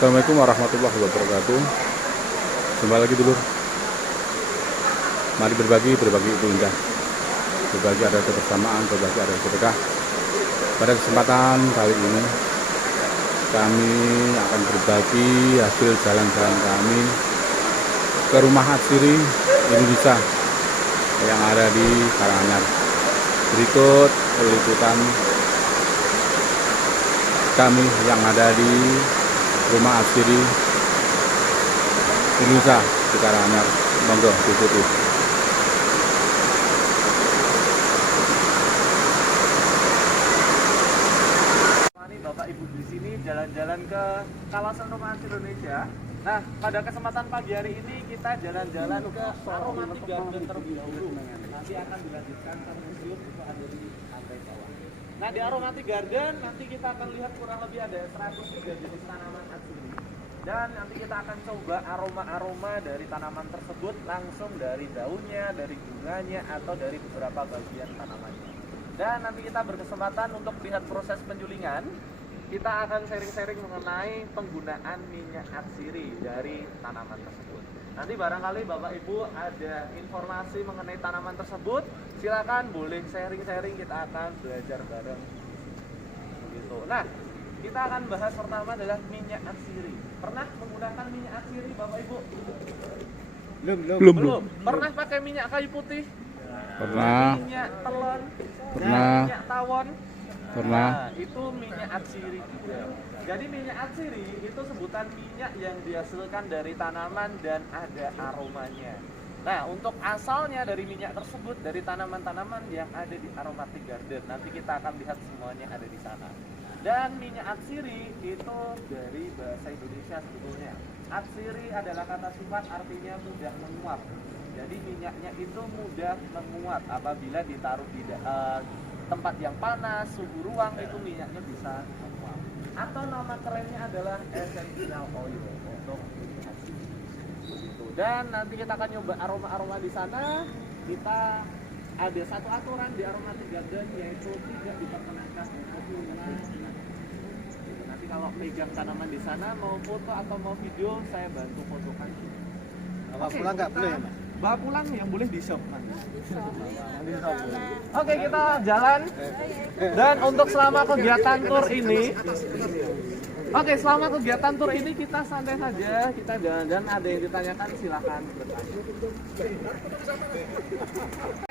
Assalamualaikum warahmatullahi wabarakatuh. Jumpa lagi dulu. Mari berbagi itu indah. Berbagi ada kebersamaan, berbagi ada sedekah. Pada kesempatan kali ini kami akan berbagi hasil jalan-jalan kami ke rumah Atsiri Indonesia yang ada di Karanganyar. Berikut liputan kami yang ada di rumah Atsiri Indonesia di Karanganyar. Monggo diikuti. Bapak Ibu di sini jalan-jalan ke kawasan rumah Atsiri Indonesia. Nah, pada kesempatan pagi hari ini kita jalan-jalan ke Aromatic Garden terlebih dahulu. Nanti akan dilanjutkan ke museum itu ada di lantai bawah. Nah, di Aromatic Garden nanti kita akan lihat kurang lebih ada 103 jenis tanaman Atsiri. Dan nanti kita akan coba aroma-aroma dari tanaman tersebut langsung dari daunnya, dari bunganya, atau dari beberapa bagian tanamannya. Dan nanti kita berkesempatan untuk lihat proses penjulingan. Kita akan sharing-sharing mengenai penggunaan minyak Atsiri dari tanaman tersebut. Nanti barangkali Bapak Ibu ada informasi mengenai tanaman tersebut, silakan boleh sharing-sharing, kita akan belajar bareng. Begitu. Nah, kita akan bahas pertama adalah minyak Atsiri. Pernah menggunakan minyak Atsiri Bapak Ibu? Belum. Pernah pakai minyak kayu putih? Pernah. Minyak telon? Pernah. Minyak tawon? Pernah. Nah, itu minyak Atsiri juga. Jadi minyak Atsiri itu sebutan minyak yang dihasilkan dari tanaman dan ada aromanya. Nah, untuk asalnya dari minyak tersebut dari tanaman-tanaman yang ada di Aromatic Garden. Nanti kita akan lihat semuanya ada di sana. Dan minyak Atsiri itu dari bahasa Indonesia sebetulnya. Atsiri adalah kata sifat artinya mudah menguap. Jadi minyaknya itu mudah menguap apabila ditaruh di tempat yang panas, suhu ruang, itu minyaknya bisa menguap. Atau nama kerennya adalah essential oil untuk minyak Atsiri. Dan nanti kita akan nyoba aroma-aroma di sana. Kita ada satu aturan di Aromatic Garden, yaitu tidak diperkenankan untuk pulang. Nanti kalau pegang tanaman di sana, mau foto atau mau video, saya bantu fotokan. Bawa pulang nggak boleh ya, Mas? Bawa pulang yang boleh di shop nanti. Oke, kita jalan. Dan untuk selama kegiatan tur ini, kita santai saja, kita jalan-jalan. Ada yang ditanyakan silakan bertanya.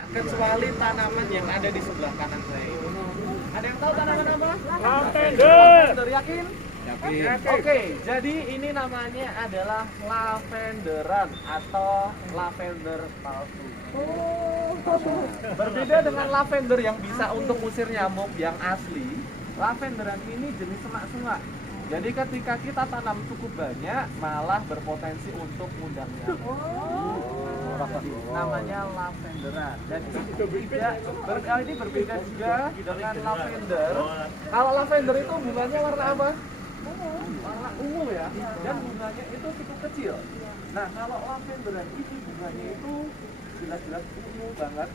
Kecuali tanaman yang ada di sebelah kanan saya ini. Ada yang tahu tanaman apa? Lavender. Yakin? Oke, jadi ini namanya adalah lavenderan atau lavender palsu. Berbeda dengan lavender yang bisa untuk usir nyamuk yang asli, lavenderan ini jenis semak-semak. Jadi ketika kita tanam cukup banyak, malah berpotensi untuk mengundang nyamuk. Namanya lavenderan. Dan ini berbeda juga dengan lavender. Kalau lavender itu bunganya warna apa? Warna ungu ya, dan bunganya itu cukup kecil. Nah, kalau lavenderan ini bunganya itu jelas-jelas ungu banget,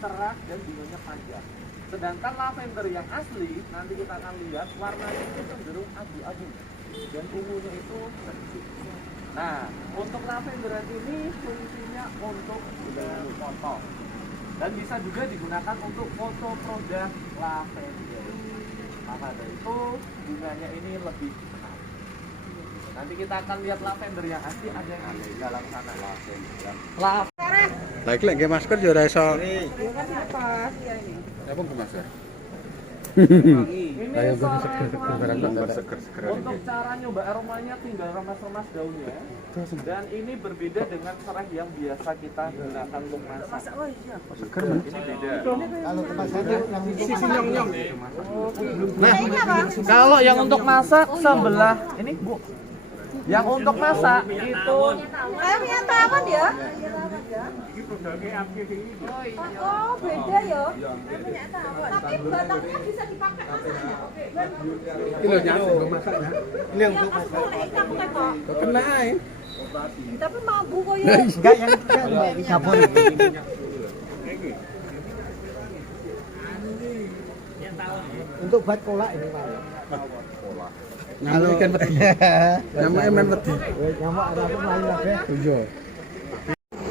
cerah, dan bunganya panjang. Sedangkan lavender yang asli, nanti kita akan lihat warnanya itu cenderung abu-abu dan ungunya itu kecil. Nah, untuk lavenderan ini fungsinya untuk foto dan bisa juga digunakan untuk foto produk lavender. Maka dari itu bunganya ini lebih menarik. Nanti kita akan lihat lavender yang asli ada yang di dalam sana. Lagi nggih masker yo ora iso. Apa nggih masker? Ini Ayo, seger. Untuk cara nyoba aromanya tinggal remas-remas daunnya. Dan ini berbeda dengan serai yang biasa kita gunakan untuk masak. Seger Ini beda. Kalau kemasannya yang sisi nyong-nyong. Nah, kalau yang untuk masak sebelah ini Bu. Yang untuk masak itu punya tawon ya? Oh, beda ya? Punya tawon. Tapi batangnya bisa dipakai masaknya. Iki lho nyang nggo masak ya. ini yang untuk masak. Kamu kan kok. Kena ae. Tapi mampu kok ya. Enggak yang enggak di sabun. Untuk buat kolak ini Pak. Pola. Nyamuk ikan peti. Nyamuk emen wedi. Nyamuk ada apa lain lah ya. Iya.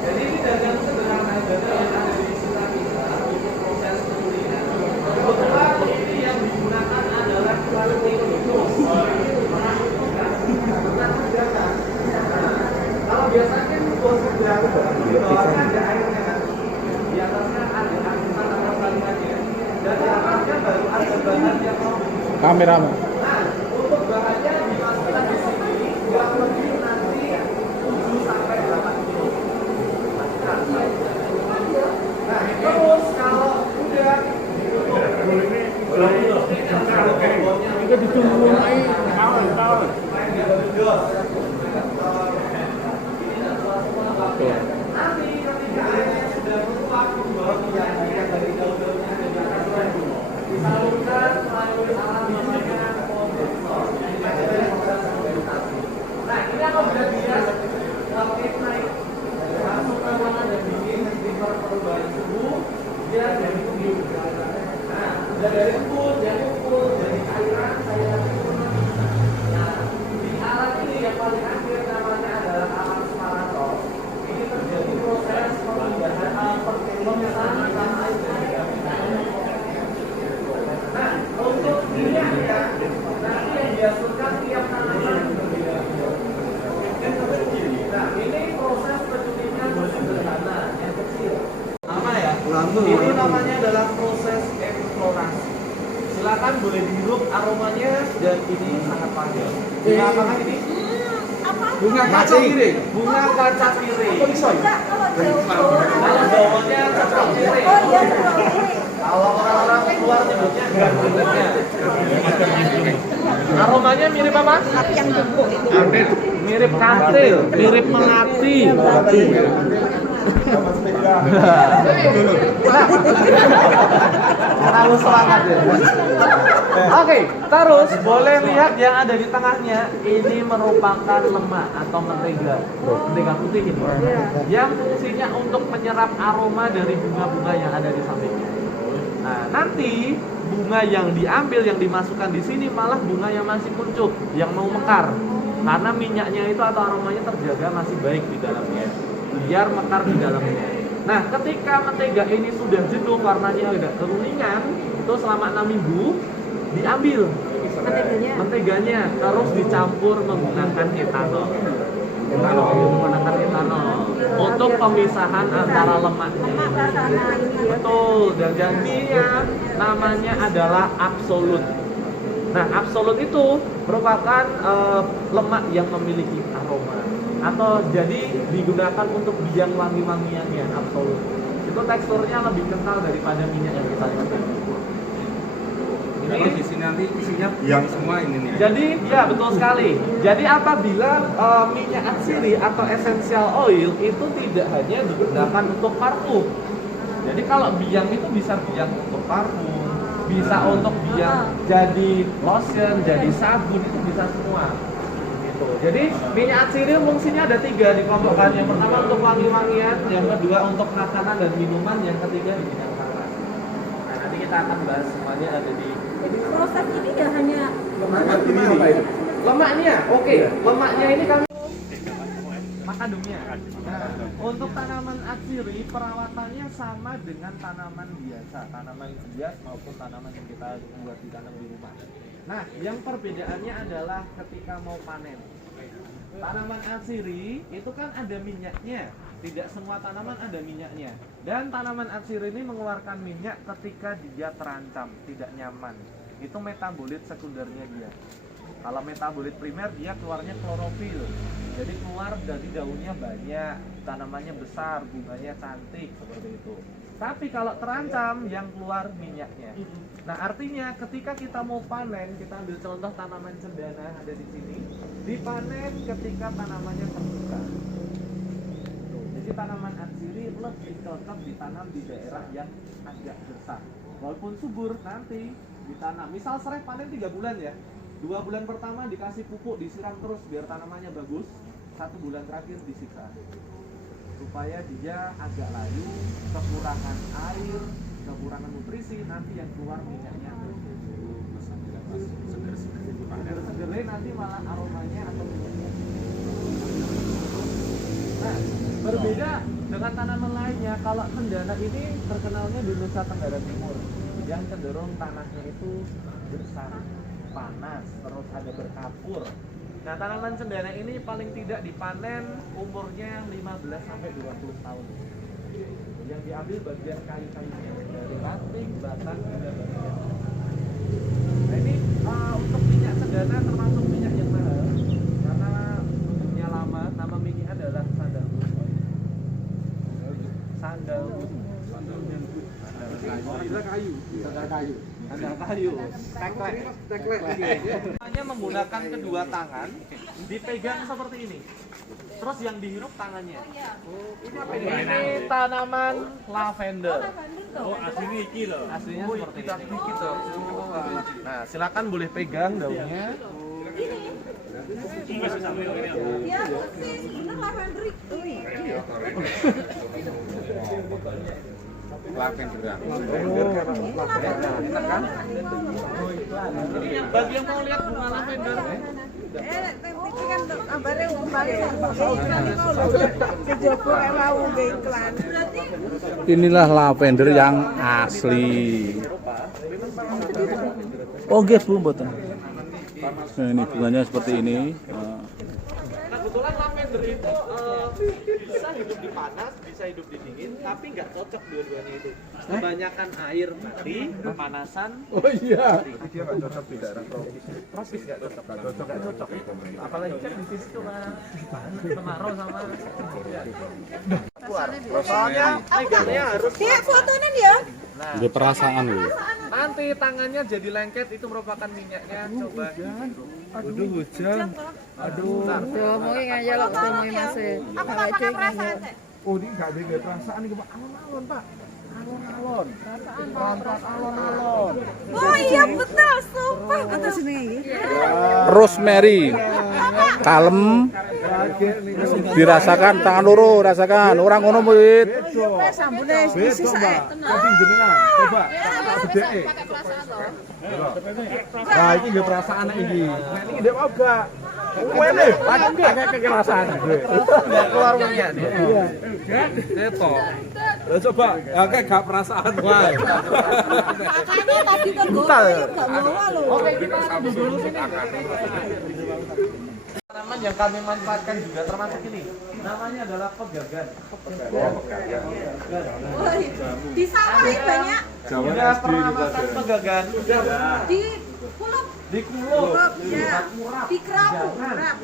Jadi ini dagang sederhana saja yang ada di sekitar kita untuk proses pengulingan. Kebetulan ini yang digunakan adalah plastik utuh. Kalau biasanya itu proses berapa? Di bawahnya ada airnya kan, di atasnya ada angkutan atau saringannya, dan di atasnya baru ada bahan yang mau. Kamera. Nah, untuk bahannya dimasukkan di sini kurang lebih nanti 7 sampai 8 kilo. Nah, terus kalau udah Itu ditunggu lagi. nanti ketika airnya sudah meluap membawa minyak dari daun-daunnya dan akan disalurkan melalui alat namanya kondensor. Nah, ini apabila dia oke naik masuk ke ruangan dan dingin steamer perubahan suhu, dia jadi kuning. Nah, udah dari embun, jadi umpul, jadi cairan, Nah, di alat ini yang paling akhir namanya adalah alat separator. Ini terjadi proses pemindahan pertemuan air. Nah, untuk minyaknya nanti yang dihasilkan tiap tanaman berbeda. Nah, ini proses pencurian sederhana yang kecil. Apa ya? Ini namanya adalah proses eksplorasi. Silakan boleh dihirup aromanya dan ini sangat panjang. Apakah ini? Apa? Bunga kaca piring. Bunga kaca piring. Enggak, kalau jauh. Kalau bawahnya kaca piring. Oh iya, jauh. Kalau orang-orang luar nyebutnya gandulnya. Aromanya mirip apa? Tapi yang jemput itu. Mirip katil, mirip melati. Terlalu semangat ya. Oke, terus boleh lihat yang ada di tengahnya. Ini merupakan lemak atau mentega, mentega putih ini. Yang fungsinya untuk menyerap aroma dari bunga-bunga yang ada di sampingnya. Nah, nanti bunga yang diambil, yang dimasukkan di sini malah bunga yang masih kuncup, yang mau mekar. Karena minyaknya itu atau aromanya terjaga masih baik di dalamnya, biar mekar di dalamnya. Nah, ketika mentega ini sudah jenuh, warnanya udah kekuningan, itu selama 6 minggu diambil menteganya, terus dicampur menggunakan etanol. Menggunakan etanol untuk pemisahan antara lemaknya. Betul, dan janjinya namanya adalah absolut. Nah, absolut itu merupakan lemak yang memiliki aroma, atau jadi digunakan untuk biang wangi-wangiannya. Absolut itu teksturnya lebih kental daripada minyak yang kita lihat tadi. Ini di sini nanti isinya biang semua ini nih. Jadi ya betul sekali. Jadi apabila minyak atsiri atau essential oil itu tidak hanya digunakan untuk parfum. Jadi kalau biang itu bisa biang untuk parfum, bisa untuk biang jadi lotion, jadi sabun, itu bisa semua. Gitu. Jadi minyak atsiri fungsinya ada 3 dikelompokkan. Yang pertama untuk wangi-wangian, yang kedua untuk makanan dan minuman, yang ketiga di bidang pangan. Nah, nanti kita akan bahas semuanya ada di. Jadi proses ini nggak hanya Lemaknya, oke. Lemaknya ini kami makadamia. Nah, untuk tanaman atsiri perawatannya sama dengan tanaman biasa, tanaman hias maupun tanaman yang kita buat ditanam di rumah. Nah, yang perbedaannya adalah ketika mau panen. Tanaman atsiri itu kan ada minyaknya. Tidak semua tanaman ada minyaknya. Dan tanaman atsiri ini mengeluarkan minyak ketika dia terancam, tidak nyaman. Itu metabolit sekundernya dia. Kalau metabolit primer dia keluarnya klorofil. Jadi keluar dari daunnya banyak, tanamannya besar, bunganya cantik seperti itu. Tapi kalau terancam yang keluar minyaknya. Nah, artinya ketika kita mau panen, kita ambil contoh tanaman cendana ada di sini. Dipanen ketika tanamannya terbuka. Jadi tanaman atsiri lebih cocok ditanam di daerah yang agak gersang. Walaupun subur nanti ditanam. Misal serai panen 3 bulan ya. 2 bulan pertama dikasih pupuk, disiram terus biar tanamannya bagus. 1 bulan terakhir disisa. Supaya dia agak layu, kekurangan air, kekurangan nutrisi, nanti yang keluar minyaknya. seger nanti malah aromanya akan berubah. Nah, berbeda dengan tanaman lainnya, kalau cendana ini terkenalnya di Nusa Tenggara Timur yang cenderung tanahnya itu gersang, panas, terus ada berkapur. Nah, tanaman cendana ini paling tidak dipanen umurnya 15 sampai 20 tahun. Yang diambil bagian kayu-kayunya dari ranting, batang, hingga bagian. Nah, ini untuk minyak cendana termasuk minyak yang mahal karena bentuknya lama. Nama minyaknya adalah sandalwood. Sandalwood. Sandal kayu. Teklek. Hanya menggunakan kedua tangan, dipegang seperti ini. Terus yang dihirup tangannya. Ini apa ini? Ini tanaman lavender. Oh, aslinya iki loh. Aslinya seperti ini. Nah, silakan boleh pegang daunnya. Ya, persis. Bener lavender itu. Lavenderan. Ini yang bagi yang mau lihat bunga lavender. Itu kan ambare kembali sejopo mau iklan. Berarti Inilah lavender yang asli. Oh nggih Bu mboten. Nah, ini bunganya seperti ini. Nah, kebetulan lavender itu bisa hidup di panas, bisa hidup di dingin, tapi nggak cocok dua-duanya itu. Kebanyakan air mati, kepanasan. Oh iya. Dia nggak cocok di daerah tropis. Tropis nggak cocok. Nggak cocok. Apalagi kan di sini cuma kemarau sama. Soalnya megangnya harus. dia fotonya dia. Nah, Ada perasaan loh. nanti tangannya jadi lengket, itu merupakan minyaknya. Coba. Aduh hujan. Aduh. Ngomongin aja lah ngomongin masih. Aku nggak pakai perasaan. Oh ini nggak ada perasaan ini Pak. Alon-alon Pak. Alon-alon. Pantat alon-alon. Oh iya betul, sumpah. Atau sini Rosemary. Kalem. Dirasakan tangan loro, rasakan. Orang ngono murid. sambune Wes Mbak. Tapi jenengan coba tak bedeke. Nah, ini nggak perasaan iki. Nah, ini ndek mau gak? Kowe nih, padahal enggak kayak perasaan gue. Nggak keluar minyak dia. Iya. Itu. Lah coba, kayak gak perasaan wae. makanya tadi ke gua enggak bawa loh. Oke, kita ambil dulu sini. Tanaman yang kami manfaatkan juga termasuk ini. Namanya adalah pegagan. Woi, di sawah ini banyak Sudah pernah makan pegagan? di Pulau Di Kulo. ya, di Kerapu. Jangan.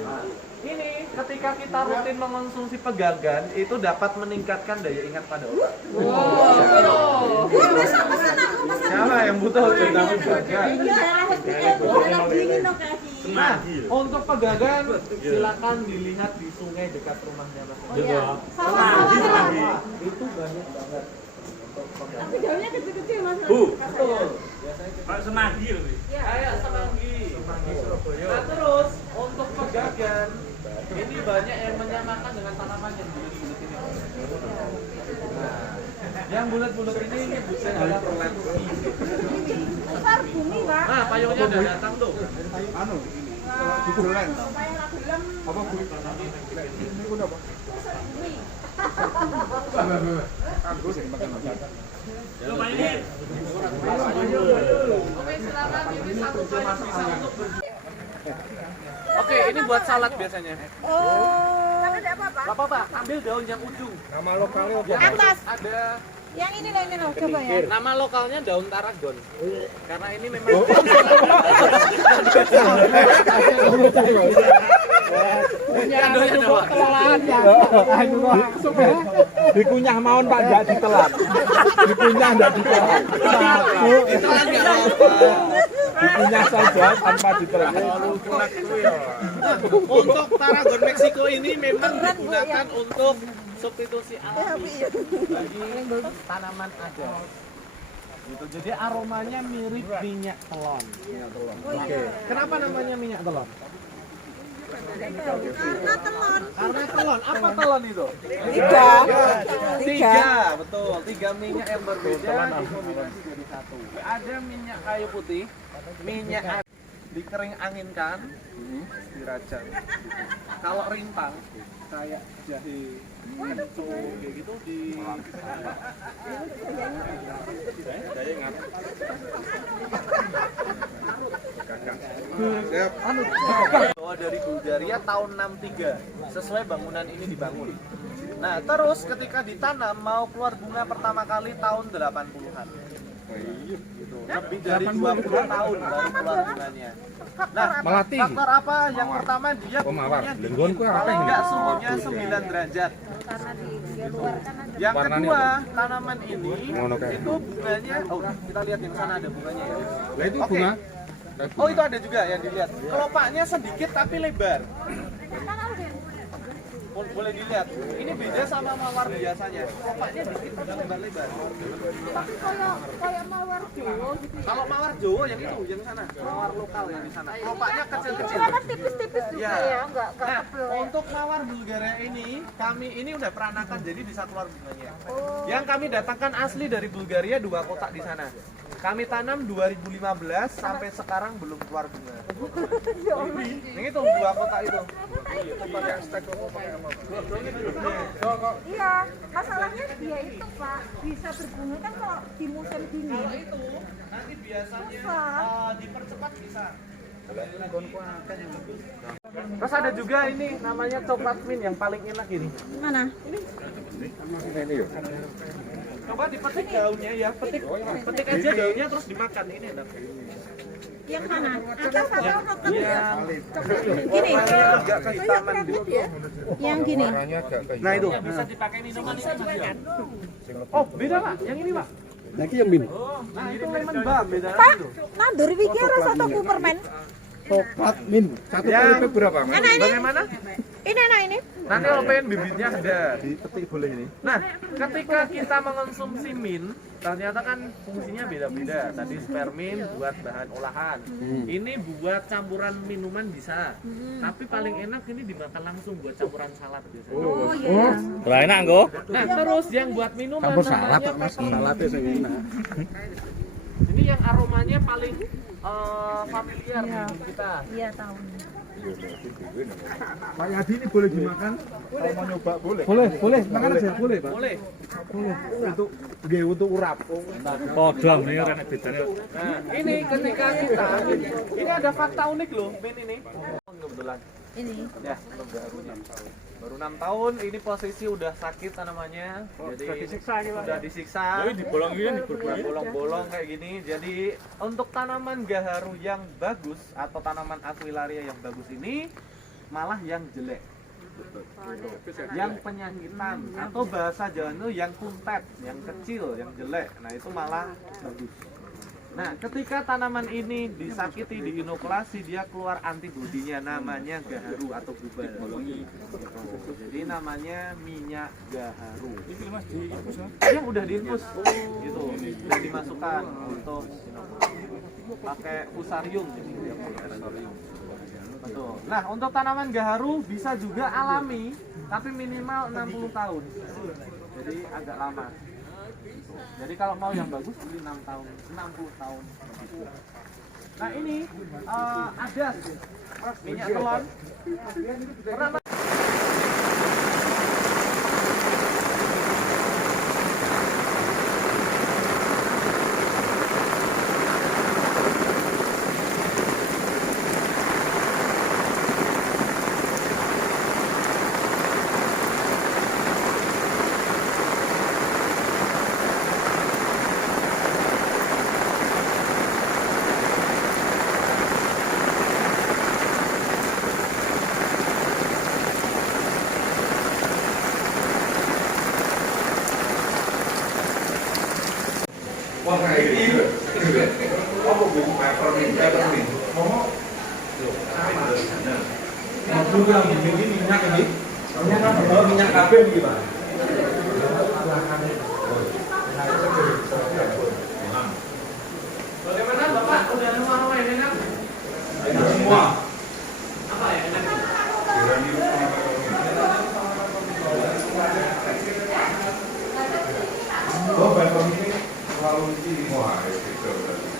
Ini ketika kita rutin mengonsumsi pegagan itu dapat meningkatkan daya ingat pada otak. Wah, besok pesan aku pesan. Siapa yang butuh tentang pegagan? Iya, harus bikin enak dingin dong kayak gini. Nah, untuk pegagan silakan dilihat di sungai dekat rumahnya Mas. Oh iya, sawah-sawah. Itu banyak banget. Tapi daunnya kecil-kecil Mas. Betul. Kayak semanggi. Nah, terus untuk pegagan ini banyak yang menyamakan dengan tanaman yang bulat-bulat ini. Nah, yang bulat-bulat ini nyebutnya adalah perlengki. Besar bumi, Pak. Nah, payungnya udah datang tuh. Anu, dikulen. Supaya ra gelem Apa Bu? Ini kudu apa? bumi. Aku sing makan makan. Coba ini. Oke, silakan ini satu payung bisa untuk Oke, ini buat salad biasanya. Oh. Tapi enggak apa-apa. Gak apa-apa, ambil daun yang ujung. Nama lokalnya apa? Atas. Ada Yang ini loh, coba ya. nama lokalnya daun taragon. Karena ini memang Dikunyah mawon Pak, enggak ditelan. Dikunyah enggak ditelan. itu kan nggak apa-apa. Dikunyah saja tanpa ditelan. Untuk taragon Meksiko ini memang digunakan untuk substitusi alami bagi tanaman agar. Gitu. Jadi aromanya mirip minyak telon. Oke. Kenapa namanya minyak telon? Karena telon. Karena telon. Apa telon itu? Tiga, betul. Tiga minyak yang berbeda dikombinasi jadi satu. Ada minyak kayu putih, minyak dikering anginkan, dirajang. Kalau rintang kayak jahe kencur kayak gitu di bawa dari Bulgaria tahun 63 sesuai bangunan ini dibangun. Nah terus ketika ditanam mau keluar bunga pertama kali tahun 80-an. Lebih dari 20 tahun baru keluar bunganya. Nah, Melati. faktor apa? Yang pertama dia bunganya dingin, paling enggak suhunya 9 derajat. Yang kedua, tanaman ini itu bunganya, oh kita lihat yang sana ada bunganya ya. Lah itu Oke. bunga. Oh itu ada juga yang dilihat. Kelopaknya sedikit tapi lebar. Boleh dilihat. Ini beda sama mawar biasanya. Kelopaknya dikit tapi lebar-lebar. Tapi kayak mawar Jawa gitu. Kalau mawar Jawa yang itu, yang sana, mawar lokal yang di sana. Kelopaknya kecil-kecil. Karena tipis-tipis juga ya, enggak Nah, tebel. untuk mawar Bulgaria kami ini udah peranakan jadi bisa keluar bunganya. Oh. Yang kami datangkan asli dari Bulgaria 2 kotak di sana. Kami tanam 2015 sampai sekarang belum keluar bunga. Yang itu 2 kotak itu. Iya, masalahnya dia itu Pak bisa berbunga kan kalau di musim dingin. Itu nanti biasanya dipercepat bisa. Terus ada juga ini namanya coklat mint yang paling enak ini. Mana? Coba dipetik daunnya ya, petik aja daunnya terus dimakan, ini enak. Yang mana? Atas atau rotan? Iya. Gini. Warnanya agak kehitaman gitu. Yang gini. Nah itu bisa dipakai minuman ini. Oh beda Pak, yang ini Pak. Lagi yang min. Nah itu lemon balm beda Pak, itu. nandur iki rasa atau Peppermint? Coklat min. Satu Ya. kali berapa? Anak ini. Bagaimana? Ini anak ini. Nanti kalau pengen bibitnya ada. Dipetik boleh ini. Nah, ketika kita mengonsumsi mint, ternyata kan fungsinya beda-beda. Tadi spermin buat bahan olahan. Ini buat campuran minuman bisa. Tapi paling enak ini dimakan langsung buat campuran salad biasanya. Oh iya. Lah enak kok. Nah, terus yang buat minuman namanya Salatnya sing enak. ini yang aromanya paling familiar di kita. Iya tahu. Pak Yadi ini boleh dimakan? Kalau mau nyoba boleh. Boleh, makan aja boleh, Pak. Boleh. Untuk urap. Podong nih ora bedane. Nah, ini ketika kita ini ada fakta unik loh, mint ini. Kebetulan. Ini. Ya, baru 6 tahun ini posisi udah sakit tanamannya. Jadi sudah disiksa. Bolong-bolong kayak gini. Jadi untuk tanaman gaharu yang bagus atau tanaman Aquilaria yang bagus ini malah yang jelek. Yang penyakitan atau bahasa Jawa itu yang kuntet, yang kecil, yang jelek. Nah, itu malah bagus. Nah, ketika tanaman ini disakiti, diinokulasi, dia keluar antibodinya, namanya gaharu atau gubal. Jadi namanya minyak gaharu. Yang udah diinfus, gitu, udah dimasukkan untuk pakai fusarium. Betul. Nah, untuk tanaman gaharu bisa juga alami, tapi minimal 60 tahun. Jadi agak lama. Jadi kalau mau yang bagus beli 6 tahun, 60 tahun. Nah ini ada minyak telon. Pernah minyak kafe gimana? bagaimana Bapak? Udah nemu aroma yang enak? Enak semua. Apa ya enak? Oh, balkon ini selalu ini. Wah, itu.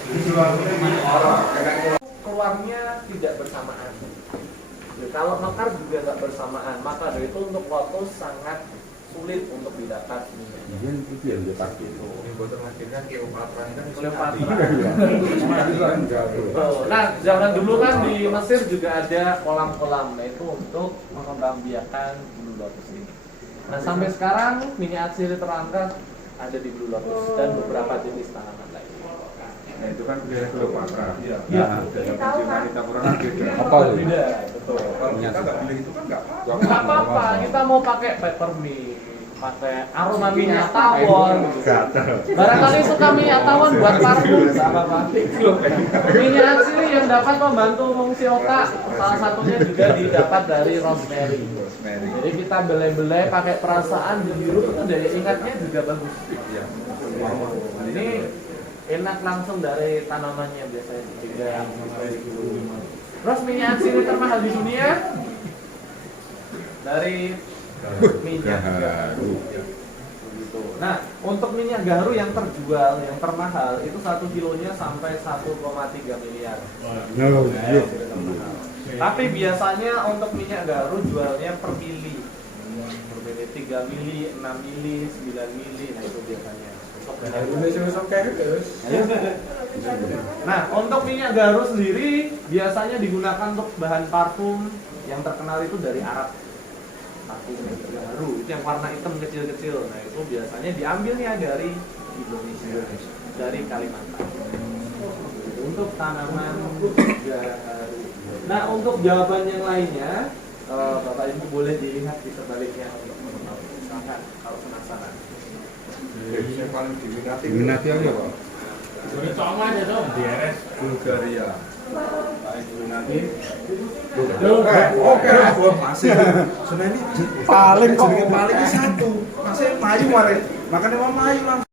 Ini juga ini orang. Keluarnya mekar juga tak bersamaan. Maka dari itu untuk lotus sangat sulit untuk didapat minyaknya. Ini itu yang dia pakai. Ini buat mengakhirkan Cleopatra ini kan Cleopatra. Iya. Betul. Nah, zaman dulu kan di Mesir juga ada kolam-kolam, nah itu untuk mengembangbiakan bulu lotus ini. Nah, sampai sekarang minyak asli terangkat ada di bulu lotus dan beberapa jenis tanaman lainnya. Nah, itu kan punya Cleopatra. Iya. Iya. Dalam versi wanita kurang beda. Apa itu? Beda, betul. Kalau kita nggak pilih itu kan nggak apa-apa. Nggak apa-apa, kita mau pakai peppermint, pakai aroma minyak tawon. Barangkali suka minyak tawon buat parfum, nggak apa-apa. Minyak asli yang dapat membantu fungsi otak, salah satunya juga didapat dari rosemary. Rosemary. Jadi kita belai-belai pakai perasaan biru itu daya ingatnya juga bagus. Iya. Ini enak langsung dari tanamannya biasanya juga. Terus minyak asli termahal di dunia dari minyak gaharu. Begitu. Nah, untuk minyak gaharu yang terjual, yang termahal itu 1 kilonya sampai 1,3 miliar. No, iya. Tapi biasanya untuk minyak gaharu jualnya per mili. Per mili 3 mili, 6 mili, 9 mili, nah itu biasanya. Nah, untuk minyak gaharu sendiri biasanya digunakan untuk bahan parfum yang terkenal itu dari Arab. Parfum gaharu itu yang warna hitam kecil-kecil. Nah, itu biasanya diambilnya dari Indonesia, dari Kalimantan. Untuk tanaman gaharu. Nah, untuk jawaban yang lainnya, Bapak Ibu boleh dilihat di sebaliknya untuk mengetahui. Silakan kalau penasaran. Yang paling diminati Diminati apa Pak? Bulgaria. Diminati. Oke, Bos. Masih. Sebenarnya ini paling kok paling satu. Masih maju mare. Makanya mau maju langsung.